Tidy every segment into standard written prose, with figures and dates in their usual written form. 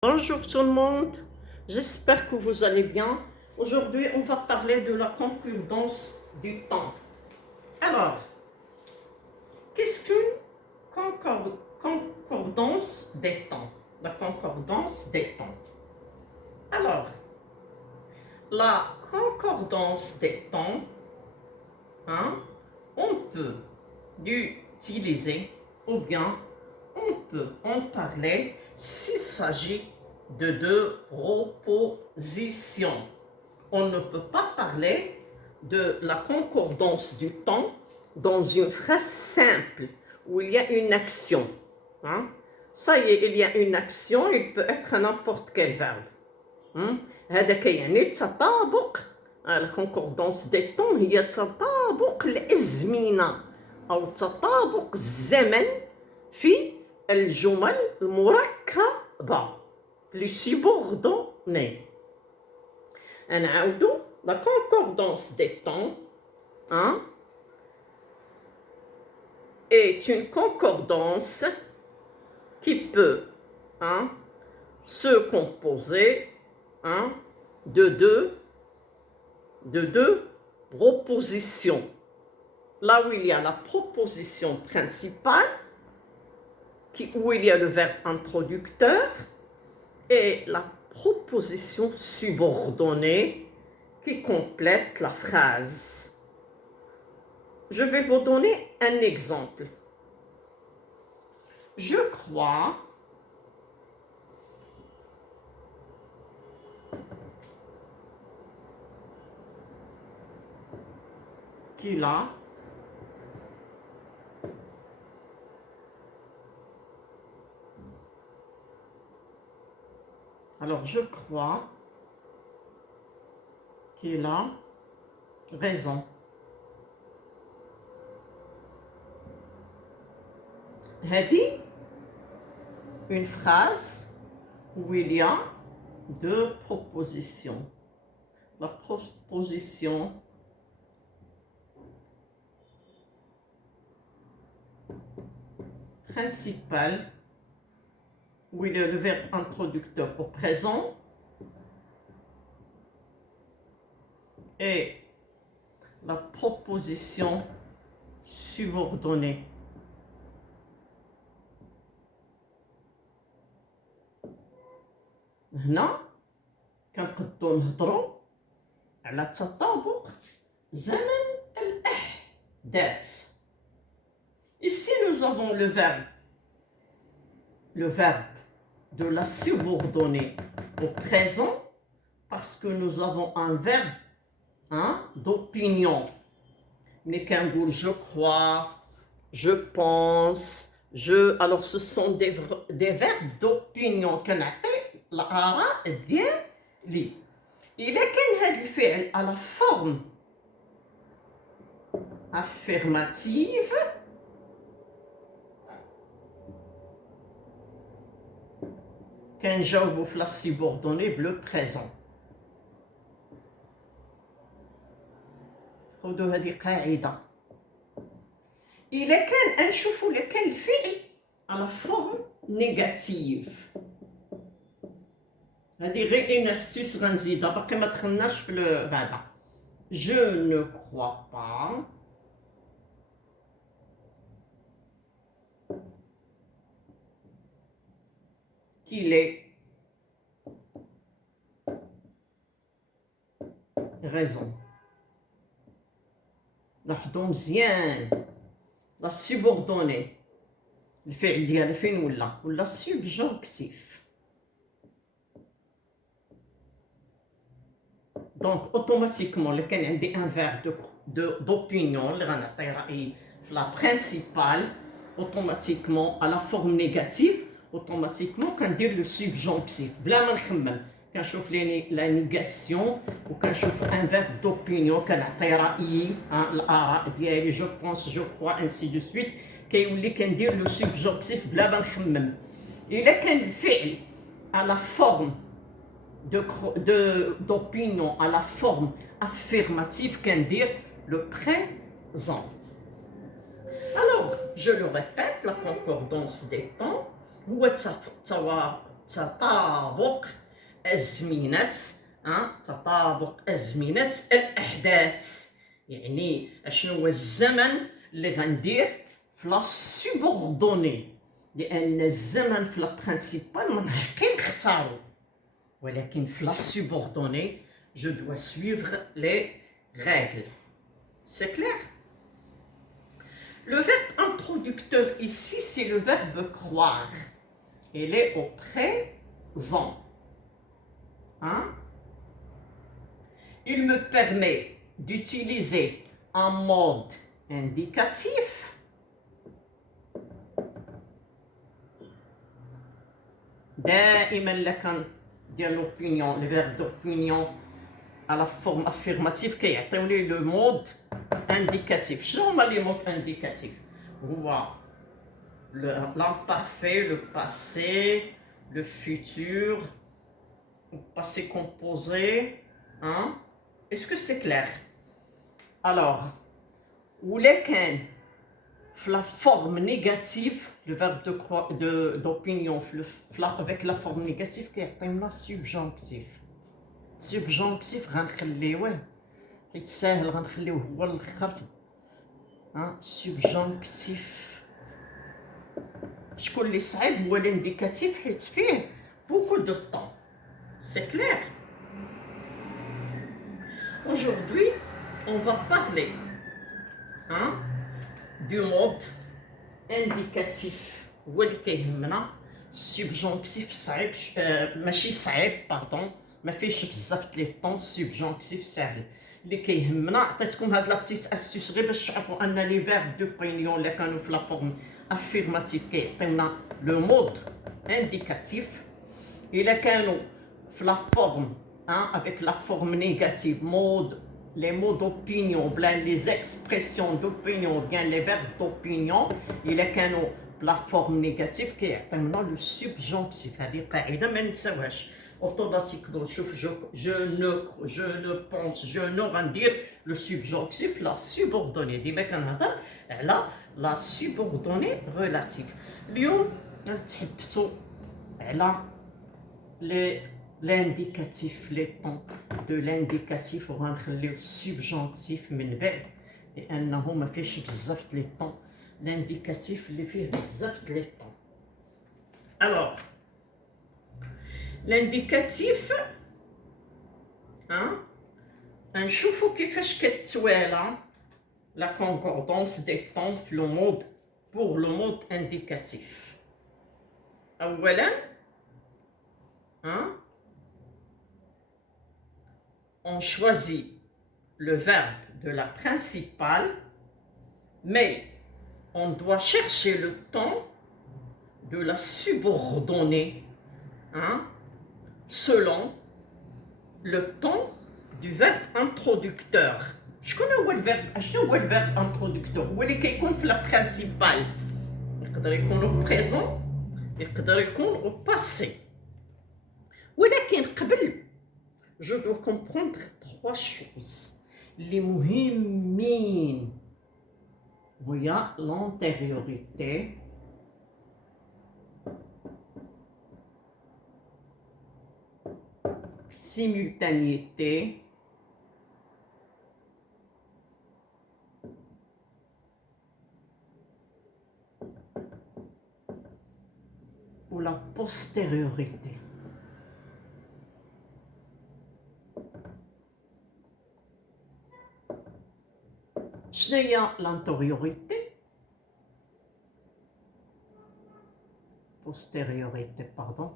Bonjour tout le monde, j'espère que vous allez bien. Aujourd'hui, on va parler de la concordance du temps. Alors, qu'est-ce qu'une concordance des temps? La concordance des temps. Alors, la concordance des temps, on peut l'utiliser ou bien on peut en parler s'il s'agit de deux propositions. On ne peut pas parler de la concordance du temps dans une phrase simple où il y a une action. Ça y est, il y a une action, il peut être n'importe quel verbe. هذا كيعني تطابق la concordance des temps هي تطابق الأزمنة أو تطابق الزمن في الجمل المركبة les subordonnés. نعاودو la concordance des temps est une concordance qui peut se composer de deux propositions. Là où il y a la proposition principale, où il y a le verbe introducteur, et la proposition subordonnée qui complète la phrase. Je vais vous donner un exemple. Je crois qu'il a alors je crois qu'il a raison. هذه une phrase où il y a deux propositions. La proposition principale, où il y a le verbe introducteur au présent, et la proposition subordonnée. هنا كنقدروا نهضروا على تطابق زمن الأحداث. Ici, nous avons le verbe de la subordonnée au présent parce que nous avons un verbe d'opinion. Mais quand je crois, je pense, alors ce sont des verbes d'opinion. الآراء ديالي. إلا كان هذا الفعل على forme affirmative كنجاوبو في la subordonnée بلو présent. خذوا هذه قاعدة. إلا كان نشوفوا إلا كان الفعل على forme négative. هذه غير ان استوس غنزيدها باقي ما دخلناش في هذا. Je ne crois pas qu'il ait raison. لاحظوا مزيان لا subordonnée الفعل ديالها فين ولا subjonctif. Donc, automatiquement, le كان عندي un verbe d'opinion اللي غنعطي رأيي في la principale, automatiquement, à la forme négative, automatiquement, كندير le subjonctif بلا ما نخمم. كنشوف la négation وكنشوف un verbe d'opinion كنعطي رأيي الآراء ديالي je pense, je crois, ainsi de suite. كيولي كندير le subjonctif بلا ما نخمم. إلا كان الفعل à la forme d'opinion, à la forme affirmative, qu'en dire le présent. Alors, je le répète, la concordance des temps هو تطابق الزمينات، تطابق أزمنة الأحداث. يعني اشنو هو الزمن اللي غندير في لا سوبوردوني، لأن الزمن في لا برينسيبال من حقي نختارو، ولكن في لا سوبوردوني je dois suivre les règles. C'est clair? Le verbe introducteur ici, c'est le verbe croire. Il est au présent. Il me permet d'utiliser un mode indicatif دائما لكن ديال l'opinion, le verbe d'opinion à la forme affirmative كيعطيوني le mode indicatif. شنو هما les modes indicatifs؟ هو l'imparfait, le passé, le futur, le passé composé. Est-ce que c'est clair? Alors, ولكن في la forme négative, le verbe d'opinion avec la forme négative كيعطيونا subjonctif. subjonctif غنخليوه حيت ساهل، غنخليوه هو الاخر. subjonctif شكون اللي صعيب هو l'indicatif حيت فيه beaucoup de temps. C'est clair? Aujourd'hui, on va parler du mode indicatif. هو اللي كيهمنا. subjonctif صعيب، ماشي صعيب باردون، ما فيهش بزاف لي طون. subjonctif ساهل. اللي كيهمنا عطيتكم هاد لا بتيت استيس غير باش تعرفوا ان لي فيرب دوبينيون اللي كانوا في لا فورم افيرماتيف كيعطيونا لو مود انديكاتيف. الا كانوا في لا فورم avec la forme négative, les mots d'opinion, les expressions d'opinion, bien les verbes d'opinion, il est qu'un la forme négative qui est le subjonctif. هذه قاعدة ما نساوهاش. automatiquement je ne pense, je ne غندير le subjonctif la subordonnée. ديما كنهضر على la subordonnée relative. اليوم نتحدثوا على l'indicatif, les temps de l'indicatif وغنخليو subjonctif من بعد لأنه ما فيش بزاف لي طون. l'indicatif اللي فيه بزاف لي طون. alors l'indicatif نشوفوا كيفاش كتوالى la concordance des temps في le mode pour le mode indicatif. أولا on choisit le verbe de la principale, mais on doit chercher le temps de la subordonnée selon le temps du verbe introducteur. شكون هو الفيرب؟ شنو هو الفيرب introducteur؟ هو اللي كيكون في la principale. يقدر يكون au présent، يقدر يكون au passé. ولكن قبل je dois comprendre trois choses les مهمين. وهي l'antériorité, simultanéité, ou la postériorité. شنو هي l'antériorité؟ postériorité, pardon.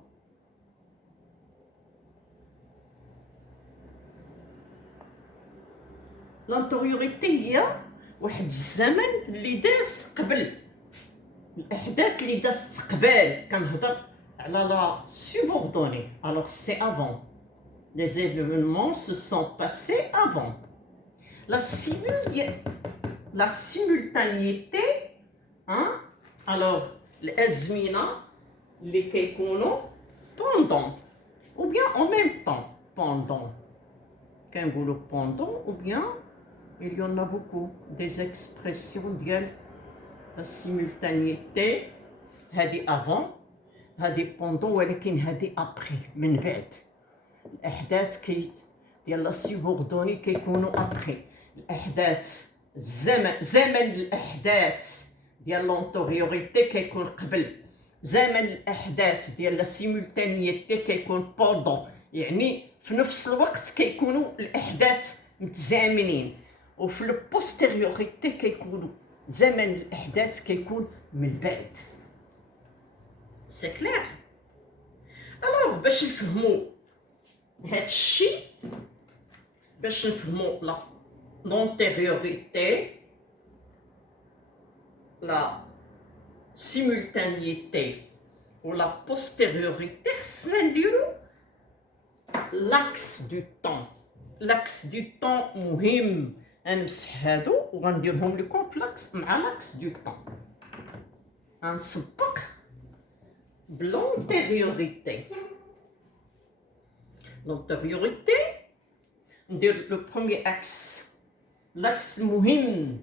l'antériorité هي واحد الزمن اللي داز قبل الأحداث اللي دازت قبل. كنهضر على لا subordonnée. alors c'est avant. les événements se sont passés avant. la simultanéité alors الأزمنة اللي كيكونوا pendant ou bien en même temps. pendant كنقولوا pendant ou bien il y en a beaucoup des expressions ديال la simultanéité هذه avant. هادي بوندون ولكن هادي ابخي من بعد. الاحداث ديال لا سيبوردوني كيكونوا ابخي الاحداث. زمن الاحداث ديال لونتوريوريتي كيكون قبل. زمن الاحداث ديال لا سيمولتانيتي كيكون بوندون، يعني في نفس الوقت كيكونوا الاحداث متزامنين. وفي البوستيريوريتي كيكونوا زمن الاحداث كيكون من بعد. سي كلير؟ الوغ باش نفهموا هادشي، باش نفهموا l'antériorité, la simultanéité ou la postériorité, خصنا نديرو l'axe du temps. l'axe du temps مهم. غنمسح هادو وغنديرهم لكم في l'axe مع l'axe du temps. غنسبق بلونتيريوريتي. l'antériorité ندير لو بروميير اكس. l'axe المهم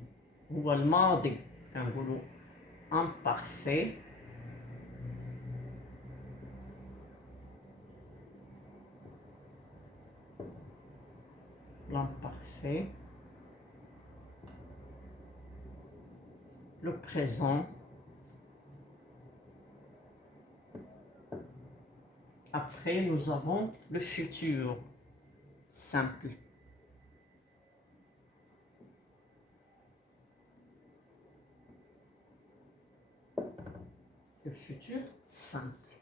هو الماضي، كنقولوا imparfait. l'imparfait, le présent. Après, nous avons le futur simple. Le futur simple.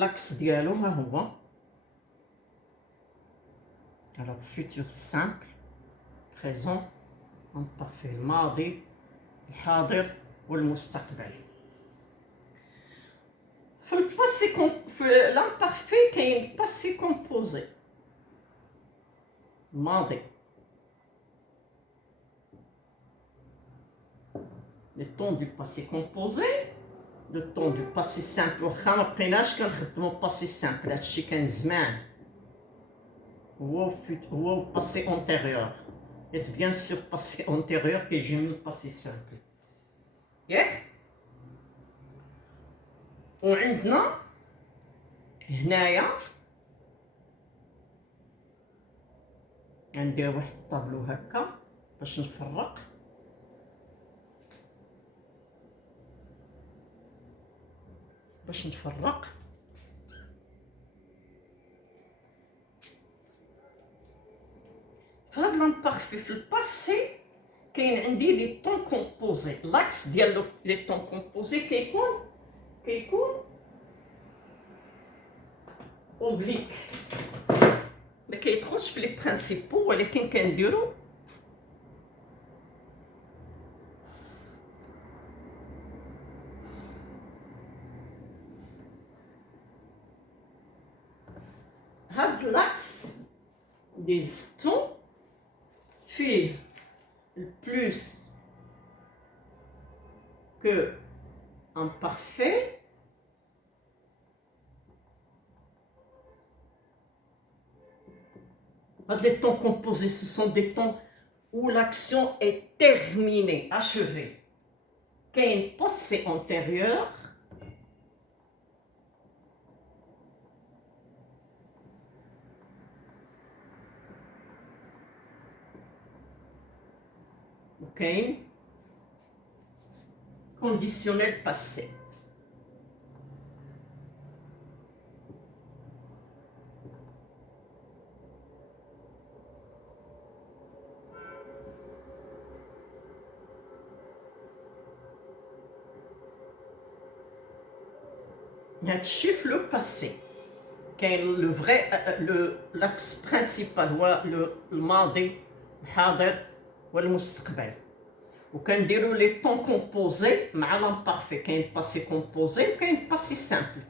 L'axe dialogue ها هو. Alors, futur simple, présent, imparfait, الماضي، الحاضر والمستقبل. في الباسي في l'imparfait كاين باسي كومبوزي. الماضي، le temps du passé composé, le temps du passé simple. واخا ما بقيناش كنخدمو باسي سامبل، هادشي كان زمان. هو باسي انتيريور، حيت بيان سور باسي انتيريور كيجي من الباسي سامبل، ياك؟ وعندنا هنايا غندير واحد الطابلو هكا باش نفرق. في هاد l'imparfait في الباسي كاين عندي لي طون كومبوزي. لاكس ديال لي طون كومبوزي كيكون اوبليك، ما كيدخلش في لي برينسيپو، ولكن كنديرو هاد لاكس دي طون فيه plus que imparfait, les temps composés, ce sont des temps où l'action est terminée, achevée. Qu'il y a une passé antérieur, ok, conditionnel passé. هادشي لو باسي. كاين لو فري لاكس برينسيبال هو الماضي، الحاضر والمستقبل. وكنديرو لي طون كومبوزي مع لامبارفي. كاين باسي كومبوزي وكاين باسي سامبل،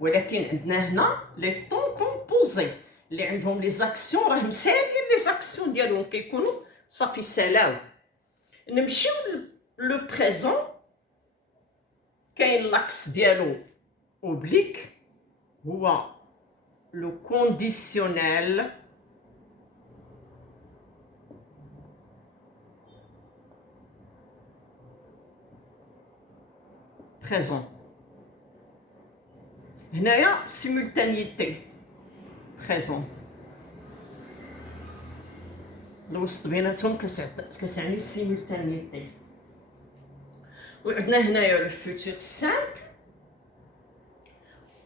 ولكن عندنا هنا لي طون كومبوزي اللي عندهم لي زاكسيون راه مسالين لي زاكسيون ديالهم كيكونوا صافي سالاو. نمشيو لو بريزون، كاين لاكس ديالو اوبليك هو لو كونديسيونيل présent. هنايا simultanéité présent الوسط بيناتهم كتعني simultanéité. وعندنا هنايا le futur simple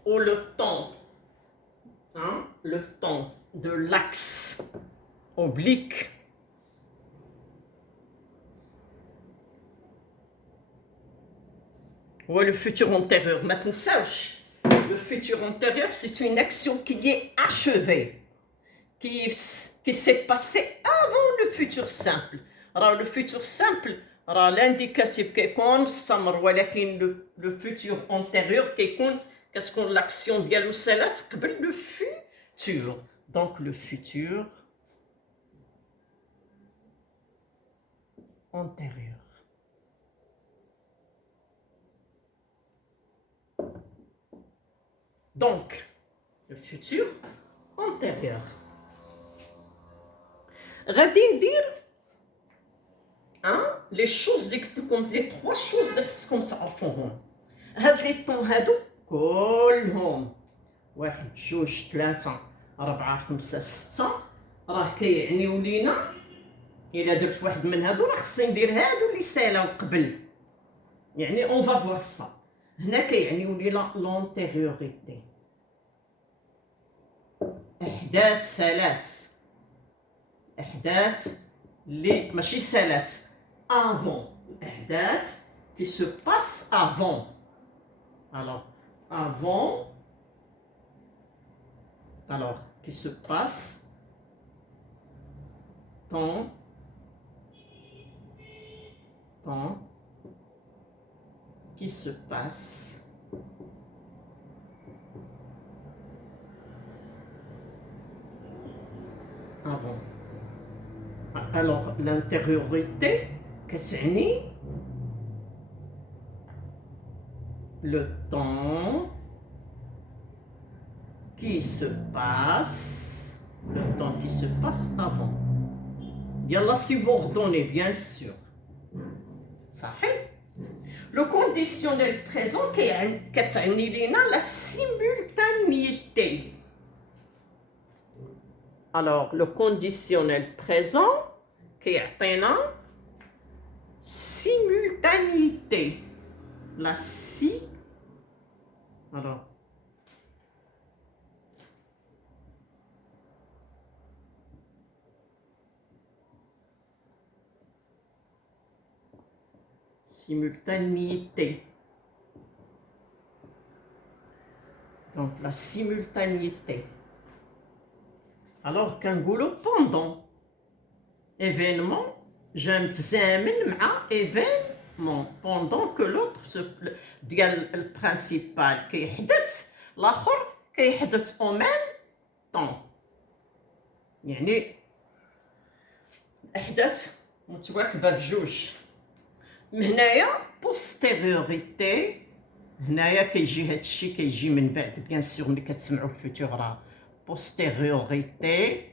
ou le temps, hein, le temps de l'axe oblique ou le futur antérieur. ما تنساوش le futur antérieur c'est une action qui est achevée, qui s'est passée avant le futur simple. Alors le futur simple راه l'indicatif كيكون مستمر ولكن le futur antérieur كتكون l'action ديالو سالات قبل le futur. Donc le futur antérieur. Donc, le futur antérieur. غادي ندير les choses اللي قلت لكم les trois choses اللي خصكم تعرفوهم. هاد لي طون هادو كلهم 1 2 3 4 5 6 راه كيعنيو لينا الا درت واحد من هادو راه خصني ندير هادو اللي سالاو قبل. يعني اون فا فوار سا. هنا كيعنيو لينا لونتيريوريتي، احداث سالات، احداث اللي ماشي سالات افون، احداث qui se passe avant. Alors avant, alors qui se passe temps qui se passe avant. Alors l'intériorité كتعني le temps qui se passe, le temps qui se passe avant. Il y a la subordonnée, bien sûr. Ça fait. Le conditionnel présent qui est la simultanéité. Alors, le conditionnel présent qui est simultanéité. La alors simultanéité. Donc la simultanéité. Alors كنقولوا pendant événement جنتزامن مع événement pendant que l'autre ديال البرانسيبال كيحدث الاخر كيحدث او ميم طون. يعني احداث متواكبه بجوج. هنايا بوستيريوريتي، هنايا كيجي هادشي كيجي من بعد بيان سور ملي كتسمعوا الفوتور راه بوستيريوريتي.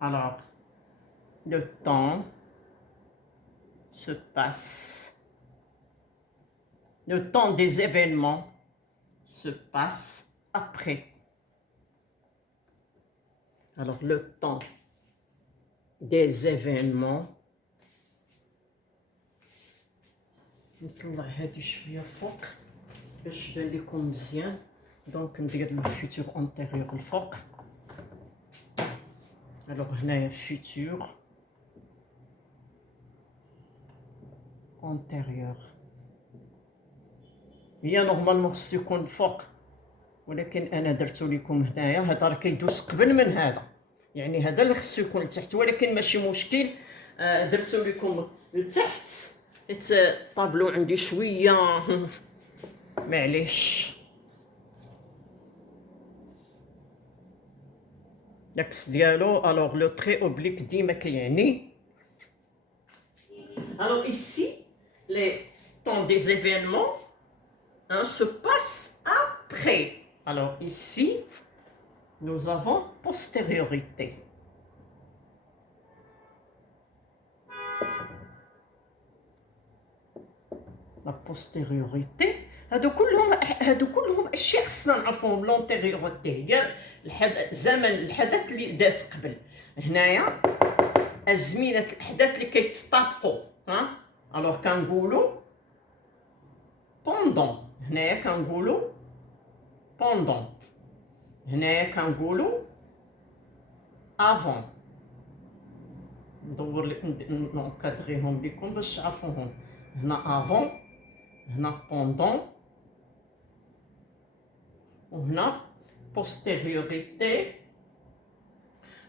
Alors le temps se passe, le temps des événements se passe après. Alors le temps des événements نطلع هادي شويه فوق باش يبان لكم مزيان. دونك ندير لو فيتور انتيريور الفوق. الوغ هنايا فيتور انتيريور هي نورمالمون خصو يكون الفوق، ولكن انا درتو لكم هنايا. هذا راه كيدوز قبل من هذا، يعني هذا اللي خصو يكون لتحت، ولكن ماشي مشكل. درتو لكم لتحت حيت الطابلو عندي شويه معليش. l'axe dialogue. Alors le trait oblique ديما كيعني. Alors ici les temps des événements se passent après. Alors ici nous avons postériorité. la postériorité. هادو كلهم اشياء خصنا نعرفوهم. لونتيريوريتي ديال زمن الحدث اللي داز قبل. هنايا ازمنه الاحداث اللي كيتطابقوا. ها الوغ كنقولوا بوندون. هنايا كنقولوا بوندون. هنايا كنقولوا افون. ندور نكادريهم لكم باش تعرفوهم. هنا افون، هنا بوندون، وهنا postériorité,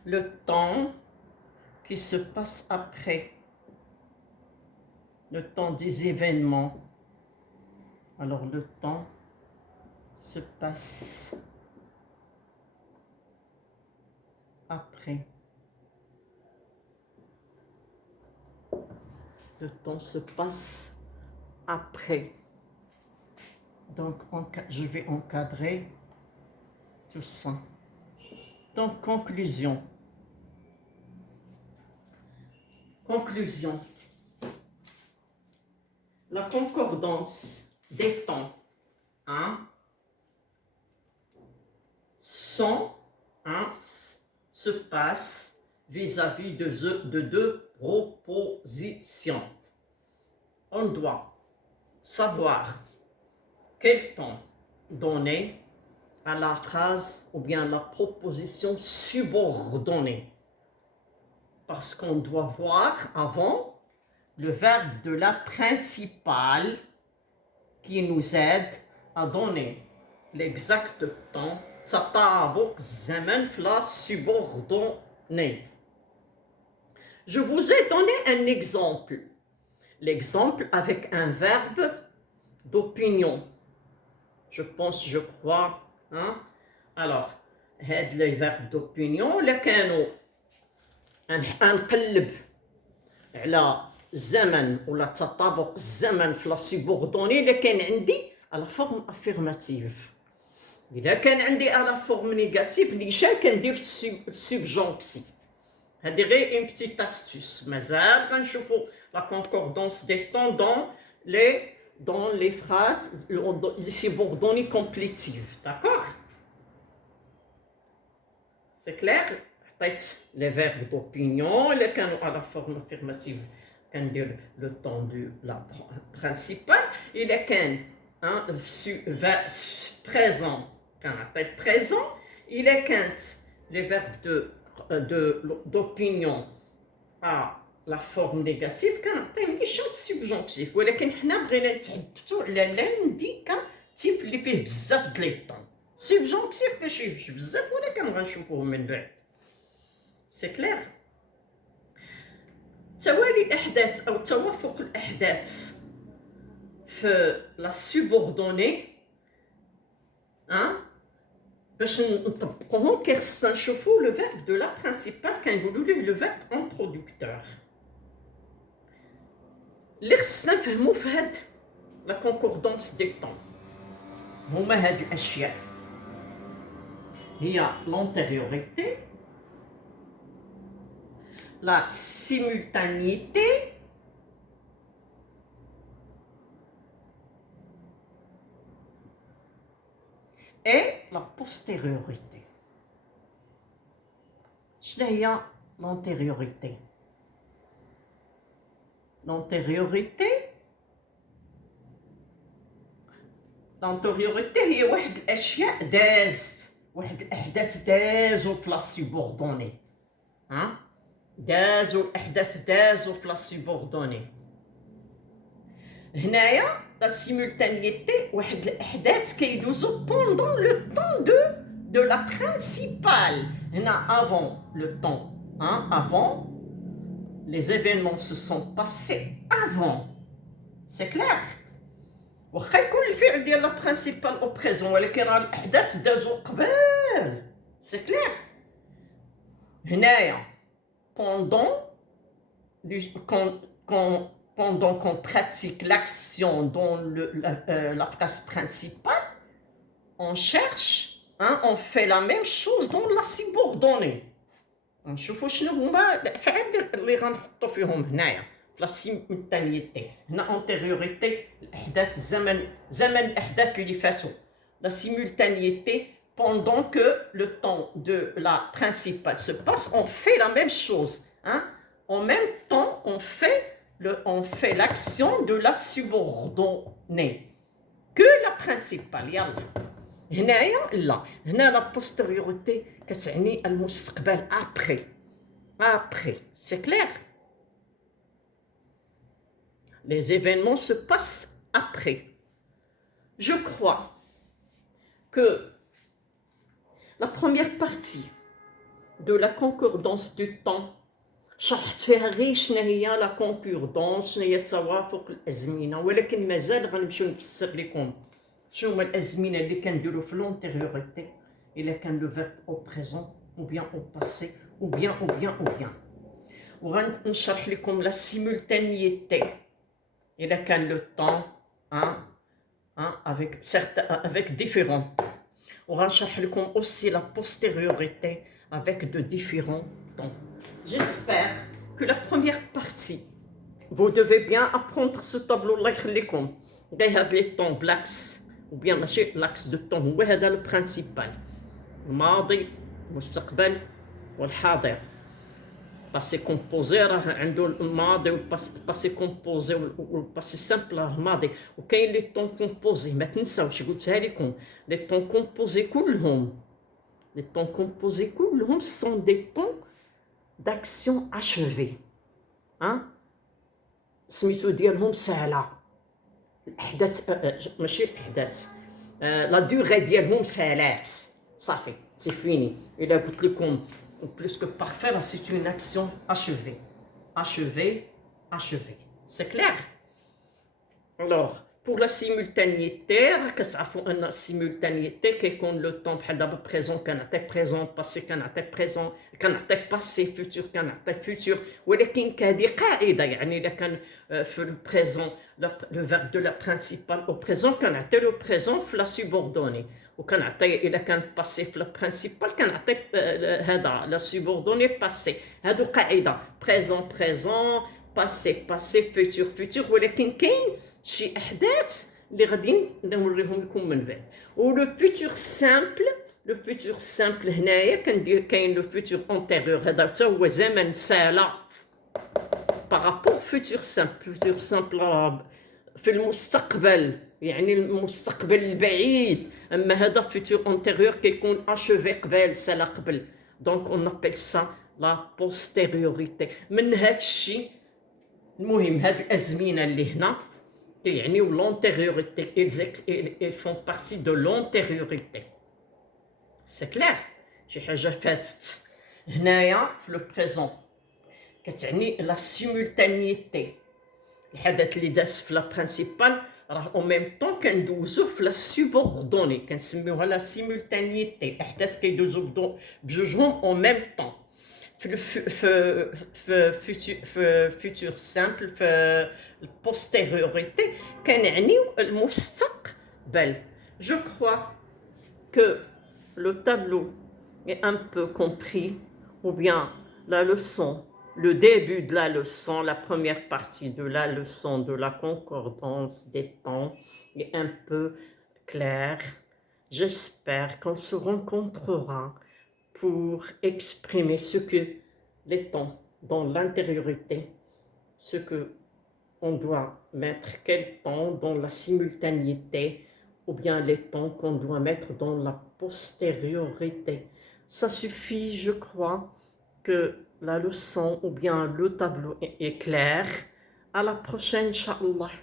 le temps qui se passe après, le temps des événements. Alors le temps se passe après. Le temps se passe après. Donc je vais encadrer tout ça. Donc conclusion. Conclusion. La concordance des temps, hein, se passe vis-à-vis de deux propositions. On doit savoir quel temps donner à la phrase ou bien la proposition subordonnée. Parce qu'on doit voir avant le verbe de la principale qui nous aide à donner l'exact temps. تطابق الزمن في la subordonnée. Je vous ai donné un exemple. L'exemple avec un verbe d'opinion. Je pense, je crois. Hein? Alors, هاد les verbes d'opinion اللي كانوا نقلب على الزمن ولا تطابق الزمن في لا سوبوردوني اللي كان عندي على فورم افيرماتيف. إذا كان عندي على فورم نيجاتيف نيشان كندير السوبجونكتيف. هذه غير اون بتيت استوس. مازال غنشوفوا لا كونكوردونس دي طون dans les phrases, les subordonnées complétives. D'accord? C'est clair? Les verbes d'opinion, les canaux à la forme affirmative, le temps de la principale, et les canaux présent, présent, et les canaux, les verbes d'opinion à la forme négative كنعطي شحال سوبجونكتيف. ولكن حنا بغينا نتحدثوا على لانديكاتيف اللي فيه بزاف د لي طون. سوبجونكتيف ماشي بزاف ولكن غنشوفوه من بعد. سي كلير؟ توالي الاحداث او توافق الاحداث في لا سوبوردوني باش نطبقوهم كيخصنا نشوفوا لو فيرب دو لا برينسيبال كنقولوا ليه لو فيرب انترودكتور. اللي خصنا نفهمو في هاد لا كونكوردونس دي طون هما هاد الاشياء. هي لونتيريوريتي، لا سيمultanéité et la postériorité. شنو هي l'antériorité؟ l'antériorité هي واحد الاشياء دازت، واحد الاحداث دازوا في لا سوبوردوني. دازوا الاحداث دازوا في لا سوبوردوني. هنايا لا سيمultanéité واحد الاحداث كيدوزو بوندون لو طون دو لا برينسيبال. هنا افون لو طون avant, les événements se sont passés avant. C'est clair? واخا يكون الفعل ديال لا برينسيبال او بريزون ولكن راه الاحداث دازو قبل. سي كلير؟ هنايا pendant qu'on pratique l'action dans la phrase principale, on cherche, on fait la même chose dans la subordonnée. نشوفوا شنو هما الافعال اللي غنحطوا فيهم هنايا la simultanéité. هنا antériorité الأحداث زمن الأحداث اللي فاتوا. La simultanéité, pendant que le temps de la principale se passe, on fait la même chose. Hein? En même temps, on fait l'action de la subordonnée. Que la principale. يلا. هنايا لا. هنا la postériorité كتعني المستقبل après. Après. C'est clair? Les événements se passent après. Je crois que la première partie de la concordance du temps شرحت فيها غير شنو هي لا كونكوردونس، شنو هي توافق الازمنه، ولكن مازال غنمشيو نفسر لكم شنو هما الازمنه اللي كنديرو في لونتيريوريتي الا كان لو فيرب او بريزون او بيان او باسي او بيان وغنشرح لكم لا سيمولتانيتي الا كان لو طون avec différents temps. On va chercher aussi la postériorité avec de différents temps. J'espère que la première partie, vous devez bien apprendre ce tableau-là. Regardez les temps l'axe, ou bien l'axe de temps, c'est le principal. Le ماضي, المستقبل, والحاضر. Passé composé راه عنده الماضي والباسي كومبوزي والباسي سامبل راه الماضي، وكاين لي طون كومبوزي ما تنساوش قلتها لكم. لي طون كومبوزي كلهم سون دي طون d'action achevée. سميتو ديالهم سهله. الاحداث ماشي الاحداث، لا دوغي ديالهم سالات صافي سي فيني. الا قلت لكم plus que parfait, c'est une action achevée. Achevée. C'est clair? Alors, pour la simultanéité, la simultanéité qui compte le temps présent, présent, passé, passé, futur, futur. ولكن كهذه قاعدة، يعني إذا كان في le présent le verbe de la principale au présent كنعطي le présent في la subordonnée، وكنعطي إذا كان passé في la principale كنعطي هذا la subordonnée passé. هادو قاعدة présent passé futur. ولكن كاين شي احداث اللي غادي نوريهم لكم من بعد. ولو فيتور سامبل هنايا كندير كاين لو فيتور انتيريور، هذا حتى هو زمن سالا بارابور فيتور سامبل في المستقبل، يعني المستقبل البعيد. اما هذا فيتور انتيريور كيكون اشوفي قبل، سالا قبل. دونك اون ابيل سا لا بوستيريوريتي. من هذا الشيء المهم هاد الازمنه اللي هنا يعني l'antériorité, ils font partie de l'antériorité. C'est clair? شي حاجة فاتت. هنايا في لو بريزون كتعني لا سيمولتانيتي. الحدث اللي داز في لا برينسيبال راه او ميم طون كندوزو في لا سوبوردوني، كنسميوها لا سيمولتانيتي. الاحداث كيدوزو بجوجهم او ميم طون. في futur simple في postériorité كنعنيو المستقبل. Je crois que le tableau est un peu compris, ou bien la leçon, le début de la leçon, la première partie de la leçon de la concordance des temps est un peu claire. J'espère qu'on se rencontrera pour exprimer ce que les temps dans l'intériorité, ce que on doit mettre, quel temps dans la simultanéité, ou bien les temps qu'on doit mettre dans la postériorité. Ça suffit, je crois, que la leçon ou bien le tableau est clair. À la prochaine, Inch'Allah.